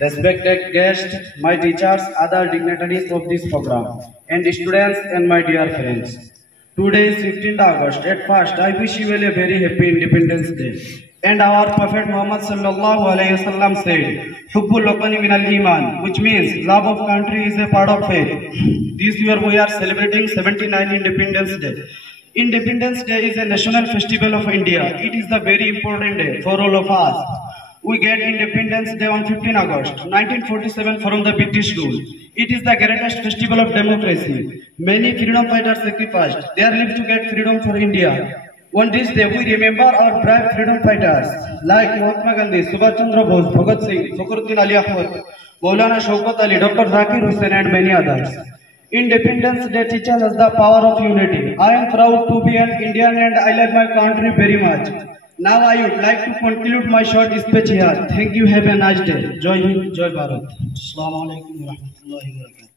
respected guests, my teachers, other dignitaries of this program, and students and my dear friends. Today is 15th August. At first, I wish you all a very happy Independence Day. And our Prophet Muhammad sallallahu alaihi wasallam said, "Hubbul wakani min al-iman," which means love of country is a part of faith. This year we are celebrating 79th Independence Day. Independence Day is a national festival of India. It is the very important day for all of us. We get Independence Day on 15 August 1947 from the British rule. It is the greatest festival of democracy. Many freedom fighters sacrificed their lives to get freedom for India. On this day, we remember our brave freedom fighters like Mahatma Gandhi, Subhash Chandra Bose, Bhagat Singh, Fakhruddin Ali Ahmad, Maulana Shaukat Ali, Dr. Zakir Hussain, and many others. Independence Day teaches us the power of unity. I am proud to be an Indian and I love my country very much. Now I would like to conclude my short speech here. Thank you. Have a nice day. Jai Hind, Jai Bharat. Assalamu alaikum wa rahmatullahi wa barakatuh.